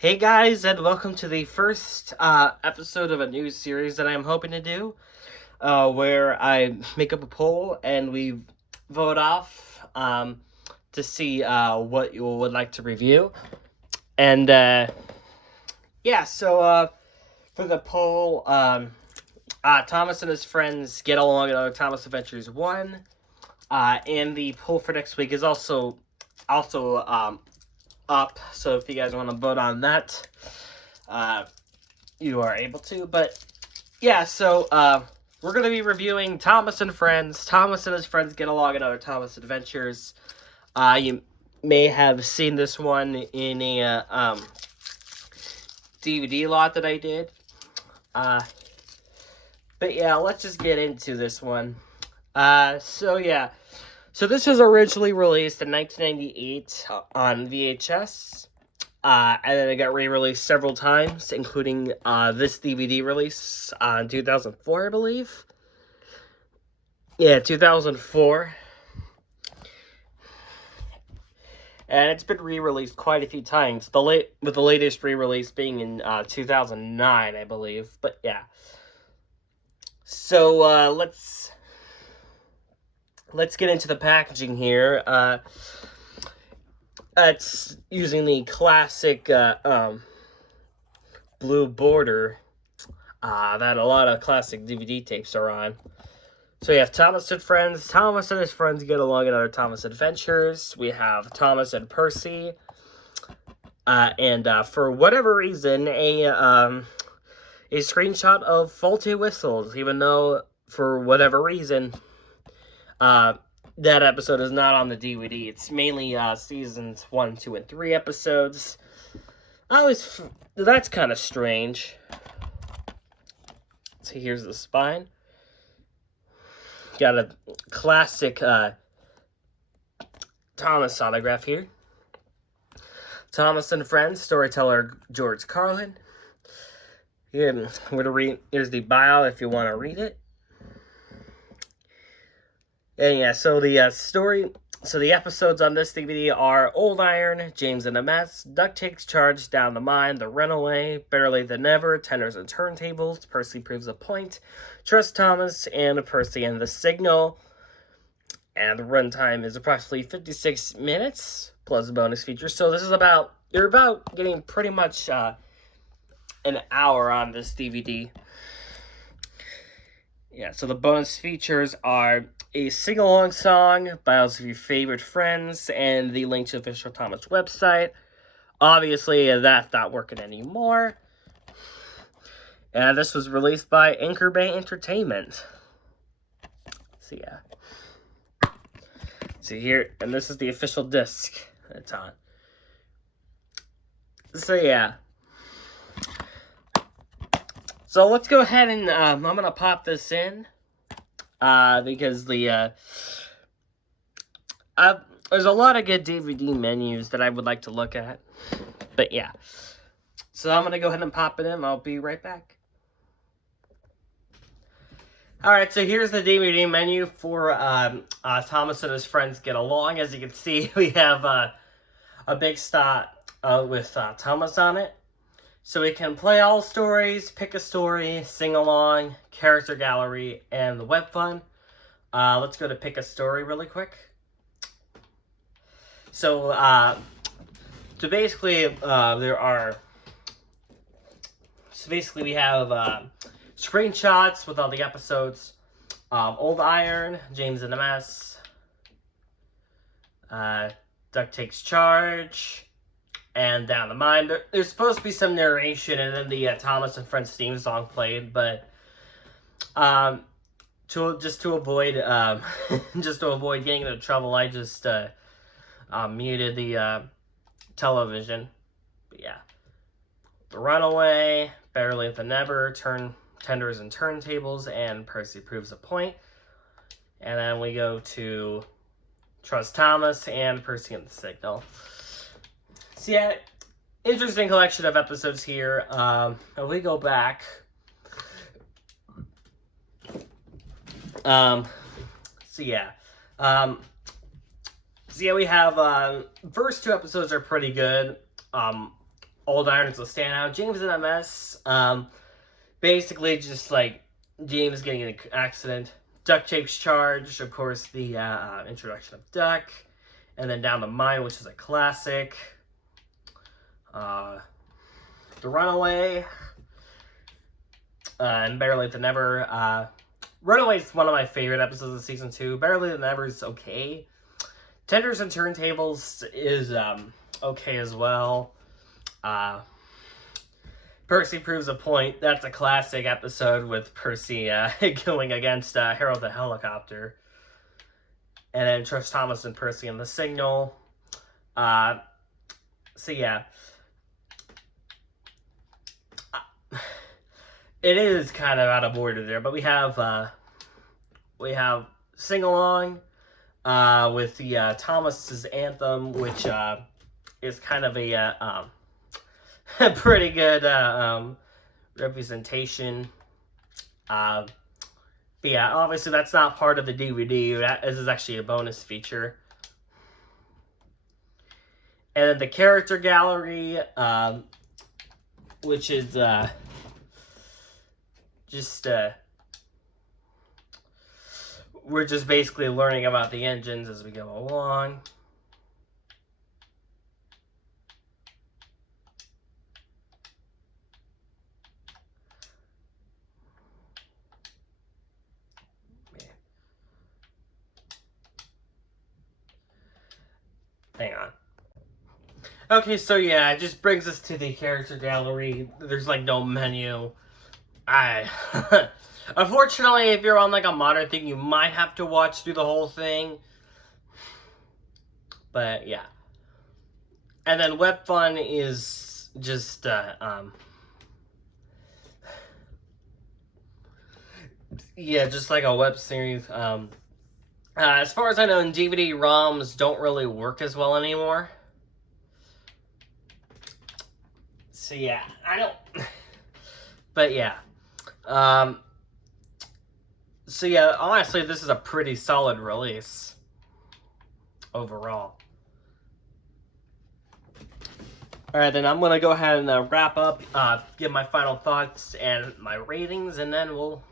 Hey guys, and welcome to the first episode of a new series that I'm hoping to do, where I make up a poll and we vote off to see what you would like to review. And for the poll, Thomas and his friends get along at Thomas Adventures 1, and the poll for next week is also up, so if you guys want to vote on that, you are able to. But yeah, we're going to be reviewing Thomas and Friends. Thomas and his friends get along in other Thomas Adventures. You may have seen this one in a DVD lot that I did. But yeah, let's just get into this one. So this was originally released in 1998 on VHS, and then it got re-released several times, including this DVD release in 2004, I believe. Yeah, 2004. And it's been re-released quite a few times, with the latest re-release being in 2009, I believe. But yeah. So let's get into the packaging here. It's using the classic blue border that a lot of classic DVD tapes are on. So we have Thomas and Friends. Thomas and his friends get along in other Thomas Adventures. We have Thomas and Percy. And for whatever reason, a screenshot of faulty whistles, even though for whatever reason that episode is not on the DVD. It's mainly seasons 1, 2, and 3 episodes. That's kind of strange. So here's the spine. Got a classic Thomas autograph here. Thomas and Friends, storyteller George Carlin. Here, I'm going to read. Here's the bio if you want to read it. And yeah, so the episodes on this DVD are Old Iron, James in a Mess, Duck Takes Charge, Down the Mine, The Runaway, Better Late Than Never, Tenders and Turntables, Percy Proves a Point, Trust Thomas, and Percy and the Signal. And the runtime is approximately 56 minutes, plus bonus features. So this is you're about getting pretty much an hour on this DVD. Yeah, so the bonus features are a sing-along song, bios of your favorite friends, and the link to the official Thomas website. Obviously, that's not working anymore. And this was released by Anchor Bay Entertainment. So yeah. So here, and this is the official disc it's on. So yeah. So let's go ahead and I'm gonna pop this in because there's a lot of good DVD menus that I would like to look at, but yeah. So I'm gonna go ahead and pop it in. I'll be right back. All right, so here's the DVD menu for Thomas and his friends get along. As you can see, we have a big stop with Thomas on it. So we can play all stories, pick a story, sing along, character gallery, and the web fun. Let's go to pick a story really quick. So basically we have screenshots with all the episodes. Old Iron, James in a Mess, Duck Takes Charge, and Down the Mine. There's supposed to be some narration, and then the Thomas and Friends theme song played, but to avoid getting into trouble, I just muted the television. But yeah, The Runaway, Better Late Than Never, Tenders and Turntables, and Percy Proves a Point. And then we go to Trust Thomas and Percy and the Signal. So yeah, interesting collection of episodes here. If we go back, we have first two episodes are pretty good. Old Iron is a standout. James in a Mess. Basically, just like James getting in an accident. Duck Takes Charge, of course, the introduction of Duck. And then Down the Mine, which is a classic. The Runaway. And Better Late Than Never. Runaway is one of my favorite episodes of season 2. Better Late Than Never is okay. Tenders and Turntables is okay as well. Percy Proves a Point. That's a classic episode with Percy going against Harold the Helicopter. And then Trust Thomas and Percy and the Signal. So yeah. It is kind of out of order there, but we have Sing Along with the Thomas's Anthem, which is kind of a pretty good representation. But yeah, obviously that's not part of the DVD. This is actually a bonus feature. And then the character gallery, which is we're just basically learning about the engines as we go along. Hang on. Okay, so yeah, it just brings us to the character gallery. There's like no menu. Unfortunately, if you're on like a modern thing, you might have to watch through the whole thing. But yeah. And then Web Fun is just yeah, just like a web series. As far as I know, DVD ROMs don't really work as well anymore. So yeah, I don't. But yeah. So yeah, honestly, this is a pretty solid release overall. Alright, then I'm going to go ahead and wrap up, give my final thoughts and my ratings, and then we'll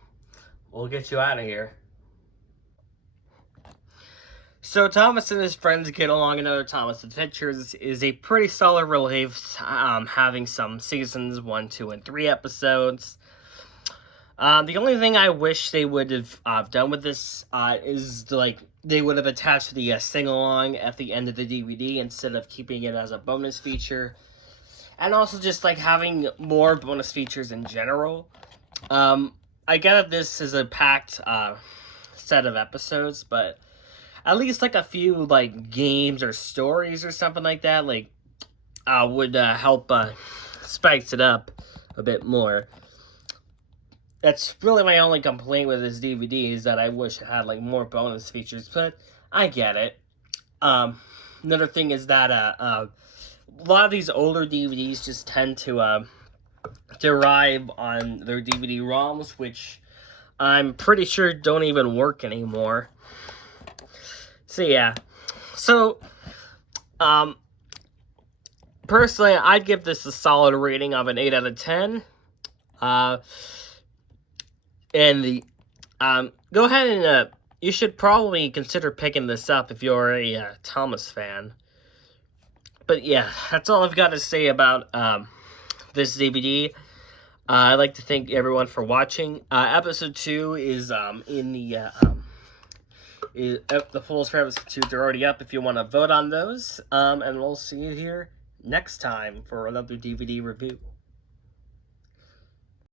get you out of here. So Thomas and his friends get along in Other Thomas Adventures is a pretty solid release, having some seasons 1, 2, and 3 episodes. The only thing I wish they would have done with this is like they would have attached the sing-along at the end of the DVD instead of keeping it as a bonus feature. And also just like having more bonus features in general. I get that this is a packed set of episodes, but at least like a few like games or stories or something like that like would help spice it up a bit more. That's really my only complaint with this DVD is that I wish it had like more bonus features, but I get it. Another thing is that a lot of these older DVDs just tend to derive on their DVD ROMs, which I'm pretty sure don't even work anymore. So yeah, so personally, I'd give this a solid rating of an 8 out of 10. And the go ahead and you should probably consider picking this up if you're a Thomas fan. But yeah, that's all I've got to say about this DVD. I'd like to thank everyone for watching. Episode 2 is in the polls for episode 2 are already up if you want to vote on those. And we'll see you here next time for another DVD review.